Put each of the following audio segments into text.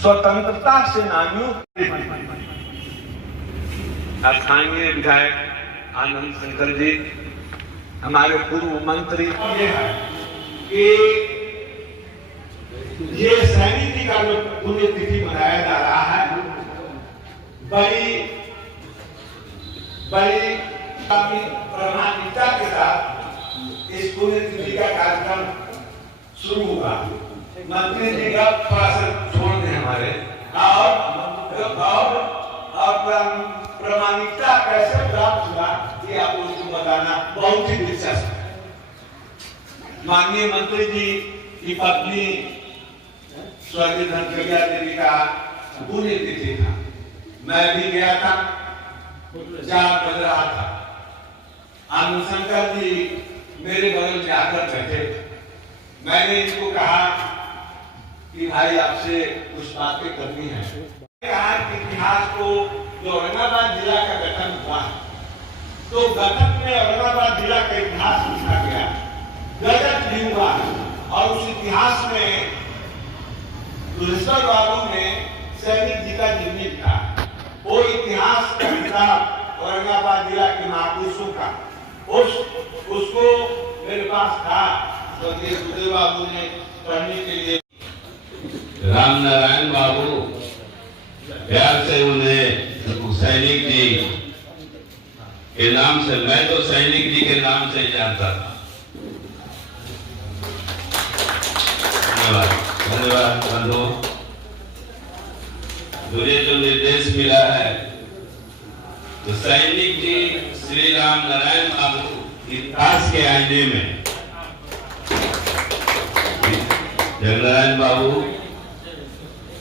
स्वतंत्रता सेनानियों स्थानीय विधायक आनंद शंकर जी, हमारे पूर्व मंत्री, ये है कि ये सैनिक जी का जो पुण्यतिथि मनाया जा रहा है, बड़ी प्रामाणिकता के साथ इस पुण्यतिथि का कार्यक्रम शुरू हुआ। मंत्री जी का थोड़ा सा छोड़ दें हमारे, और प्रामाणिकता कैसे प्राप्त हुआ ये आपको उसको बताना बहुत ही दिलचस्प है। माननीय मंत्री जी की पत्नी स्वर्गीय धनकरिया देवी का पुण्यतिथि था। मैं भी गया था, चार बज रहा था। आनंद शंकर जी मेरे बगल में आकर बैठे। मैंने इनको कहा कि भाई आपसे कुछ बातें करनी है। कहा कि इतिहास को जो औरंगाबाद जिला का गठन हुआ, तो गठन में औरंगाबाद जिला का इतिहास लिखा गया, गजट भी हुआ, और उस इतिहास में दुलेश्वर बाबू ने सैनिक जी का जीवनी लिखा। वो इतिहास का किताब औरंगाबाद जिला के महापुरुषों का उसको मेरे पास था, तो सुदेव बाबू ने पढ़ने के लिए राम नारायण बाबू प्यार से उन्हें सैनिक जी के नाम से, मैं तो सैनिक जी के नाम से जानता था। धन्यवाद धन्यवाद बंधु। मुझे जो निर्देश मिला है, तो सैनिक जी श्री राम नारायण बाबू इतिहास के आईने में, जगनारायण बाबू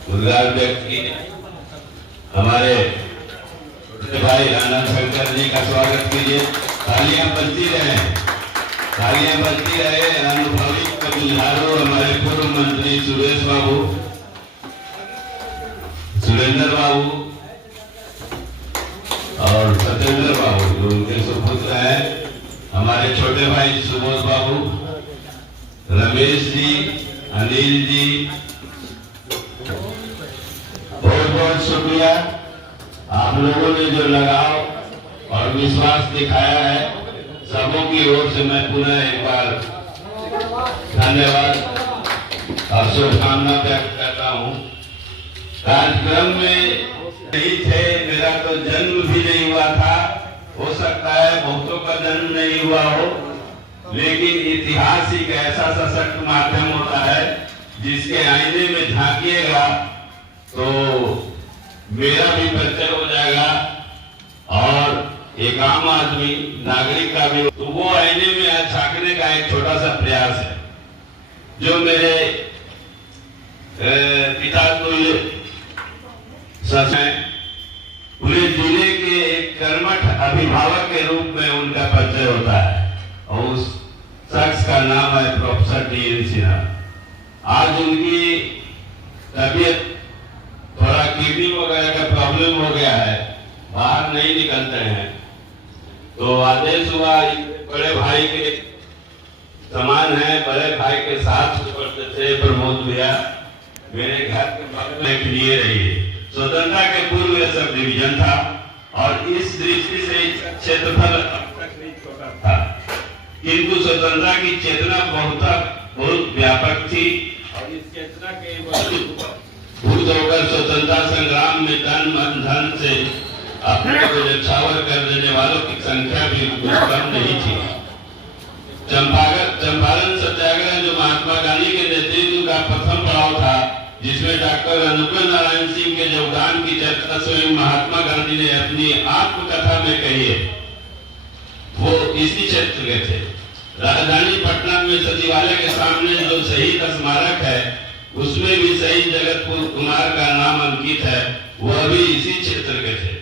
उद्गार व्यक्त की। हमारे भाई आनंद शंकर जी का स्वागत कीजिए। तालियां बजती रहे, तालियां बजती रहे। अनुभवी कबीलारो हमारे पूर्व मंत्री सुरेश बाबू, सुरेंद्र बाबू और सत्येंद्र बाबू जो उनके सुपुत्र हैं, हमारे छोटे भाई सुबोध बाबू, रमेश जी, अनिल जी, बहुत बहुत शुक्रिया। आप लोगों ने जो लगाव और विश्वास दिखाया है, सबों की ओर से मैं पुनः एक बार धन्यवाद और शुभकामना व्यक्त करता हूँ। कार्यक्रम में नहीं थे, मेरा तो जन्म भी नहीं हुआ था, हो सकता है बहुतों का जन्म नहीं हुआ हो, लेकिन इतिहास एक ऐसा सशक्त माध्यम होता है जिसके आईने में झांकिएगा तो मेरा भी परिचय हो जाएगा और एक आम आदमी नागरिक का भी। तो वो आईने में झांकने का एक छोटा सा प्रयास है, जो मेरे पिता तो ये सच है, पूरे जिले के एक कर्मठ अभिभावक के रूप में उनका परिचय होता है, और उस शख्स का नाम है प्रोफेसर डी.एन. सिन्हा। आज उनकी तबीयत थोड़ा किडनी वगैरह का प्रॉब्लम हो गया है, बाहर नहीं निकलते हैं, तो आदेश हुआ बड़े भाई के समान है, बड़े भाई के साथ पढ़ते थे प्रमोद भैया, मेरे घर के बगल में लिए रहिए। स्वतंत्रता के पूर्व यह सब डिवीजन था, और इस दृष्टि से क्षेत्रफल अब तक नहीं छोटा था, किंतु स्वतंत्रता की चेतना बहुत व्यापक थी, और इस चेतना के भूत होकर स्वतंत्रता संग्राम में तन मन धन से अपने को न्यौछावर कर देने वालों की संख्या भी कम नहीं थी। चंपारण सत्याग्रह जो महात्मा गांधी के नेतृत्व का प्रथम पड़ाव था, जिसमें डॉक्टर अनुकूल नारायण सिंह के योगदान की चर्चा स्वयं महात्मा गांधी ने अपनी आत्मकथा में कही है, वो इसी क्षेत्र के थे। राजधानी पटना में सचिवालय के सामने जो शहीद स्मारक है, उसमें भी शहीद जगतपुर कुमार का नाम अंकित है, वह भी इसी क्षेत्र के थे।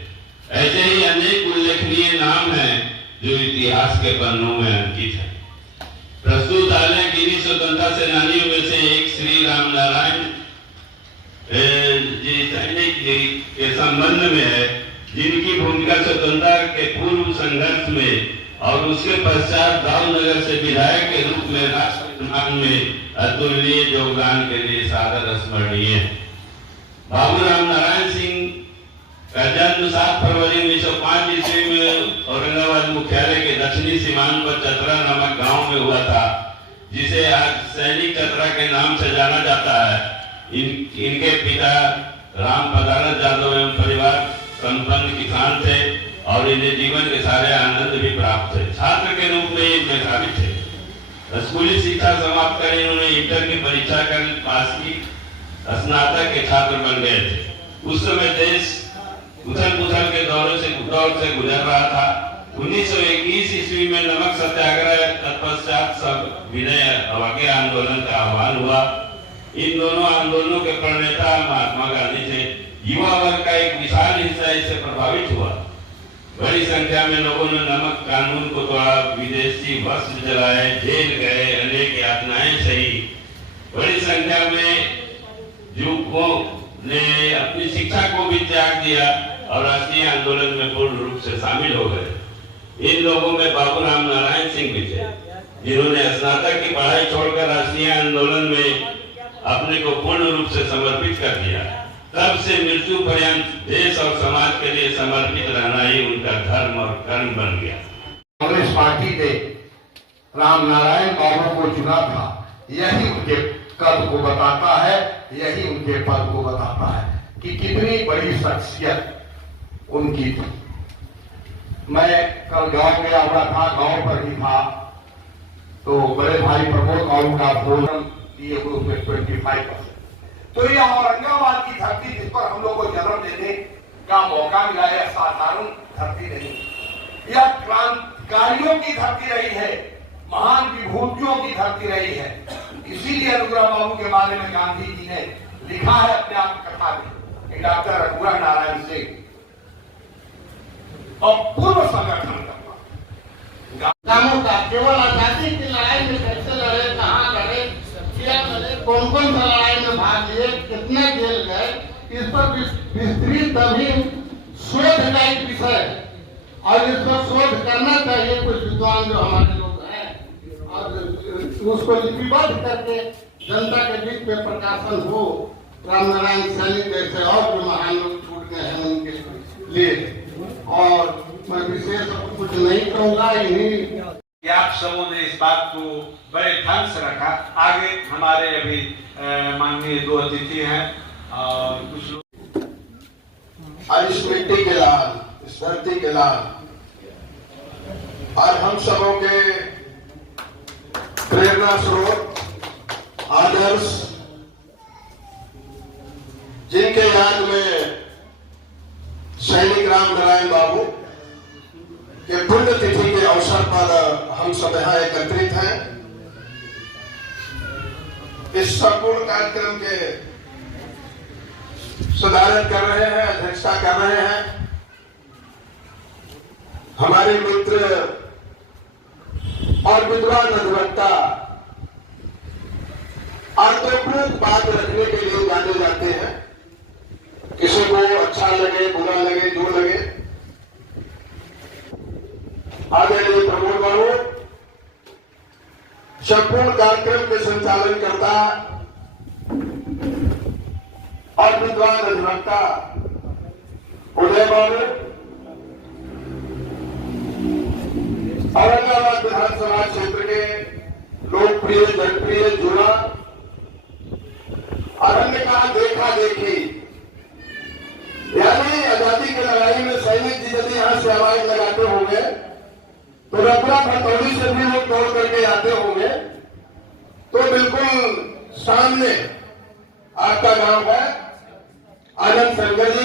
ऐसे ही अनेक उल्लेखनीय नाम हैं जो इतिहास के पन्नों में अंकित है। प्रस्तुत आलेख किन्हीं स्वतंत्रता सेनानियों में से एक श्री राम नारायण जी सैनिक जी के संबंध में है, जिनकी भूमिका स्वतंत्रता के पूर्व संघर्ष में और उसके पश्चात दाऊदनगर से विधायक के रूप में राष्ट्र निर्माण में अतुलनीय योगदान के लिए सादर स्मरणीय है। औरंगाबाद मुख्यालय के दक्षिणी सीमांत पर चतरा नामक गांव में हुआ था, जिसे आज सैनिक चतरा के नाम से जाना जाता है। इनके पिता राम पदारथ यादव एवं परिवार संपन्न किसान थे और इन्हें जीवन के सारे आनंद भी प्राप्त थे। छात्र के रूप में ये मेधावी थे। स्कूली शिक्षा समाप्त कर इन्होंने इंटर की परीक्षा कर पास की, स्नातक के छात्र बन गए थे। उस समय देश उथल-पुथल के दौर से गुजर रहा था। 1921 ईस्वी में नमक सत्याग्रह तत्पश्चात सब विनय अवज्ञा आंदोलन का आह्वान हुआ। इन दोनों आंदोलनों के प्रणेता महात्मा गांधी थे। युवा वर्ग का एक विशाल हिस्सा इससे प्रभावित हुआ। बड़ी संख्या में लोगों ने नमक कानून को तोड़ा, विदेशी वस्त्र जलाए, जेल गए, अनेक यातनाएं सही। बड़ी संख्या में युवकों ने अपनी शिक्षा को भी त्याग दिया और राष्ट्रीय आंदोलन में पूर्ण रूप से शामिल हो गए। इन लोगों में बाबूराम नारायण सिंह भी थे, जिन्होंने स्नातक की पढ़ाई छोड़कर राष्ट्रीय आंदोलन में अपने को पूर्ण रूप से समर्पित कर दिया। तब से मृत्यु पर्यंत देश और समाज के लिए समर्पित रहना ही उनका धर्म और कर्म बन गया। कांग्रेस पार्टी ने राम नारायण बाबू को चुना था, यही उनके कद को बताता है, यही उनके पद को बताता है कि कितनी बड़ी शख्सियत उनकी थी। मैं कल गांव गया हुआ था, गांव पर ही था, तो बड़े भाई प्रमोद बाबू का फोन दिए हुए उसमें 25%। तो यह औरंगाबाद की धरती जिस पर हम लोग को जन्म देने का मौका मिला है, साधारण धरती नहीं, यह क्रांतिकारियों की धरती रही है, महान विभूतियों की धरती रही है। इसीलिए अनुग्रह बाबू के बारे में गांधी जी ने लिखा है अपने आत्मकथा में, डॉक्टर रघुवर नारायण सिंह और पूर्व संगठन का केवल आजादी की लड़ाई में कैसे लड़े, कहाँ लड़े, क्या लड़े, कौन कौन सा लड़ाई में भाग लिए, कितने जेल गए, इस पर विस्तृत अभी शोध का एक विषय है और इस पर शोध करना चाहिए कुछ विद्वान जो हमारे लोग हैं और उसको लिपिबद्ध करके जनता के बीच में प्रकाशन हो। राम नारायण सैनिक जैसे और जो महान लोग छूट गए हैं उनके लिए। और मैं विशेष कुछ नहीं कहूँगा, इन्हीं कि आप सबों ने इस बात को बड़े ढंग से रखा। आगे हमारे अभी माननीय 2 अतिथि हैं और कुछ लोग और इस मिट्टी के लाल, इस धरती के लाल और हम सबों के प्रेरणा स्रोत, आदर्श, जिनके याद में सैनिक राम नारायण बाबू के पुण्यतिथि के अवसर पर हम सब यहाँ एकत्रित हैं। इस संपूर्ण कार्यक्रम के सदारत कर रहे हैं, अध्यक्षता कर रहे हैं हमारे मित्र और विद्वान अधिवक्ता अर्थपूर्ण बात रखने के लिए जाने जाते हैं। किसी को अच्छा लगे, बुरा लगे, जो लगे, आदरणीय प्रमोद बाबू संपूर्ण कार्यक्रम के संचालन करता और विद्वान अधिवक्ता उदय बाबू औरंगाबाद विधानसभा क्षेत्र के लोकप्रिय, जनप्रिय, जुड़ा और हमने कहा देखा देखी, यानी आजादी की लड़ाई में सैनिक जी यदि यहाँ से आवाज लगाते होंगे तो रबड़ा भटौड़ी से भी लोग दौड़ करके आते होंगे। तो बिल्कुल सामने आपका गांव है, आनंद संगर जी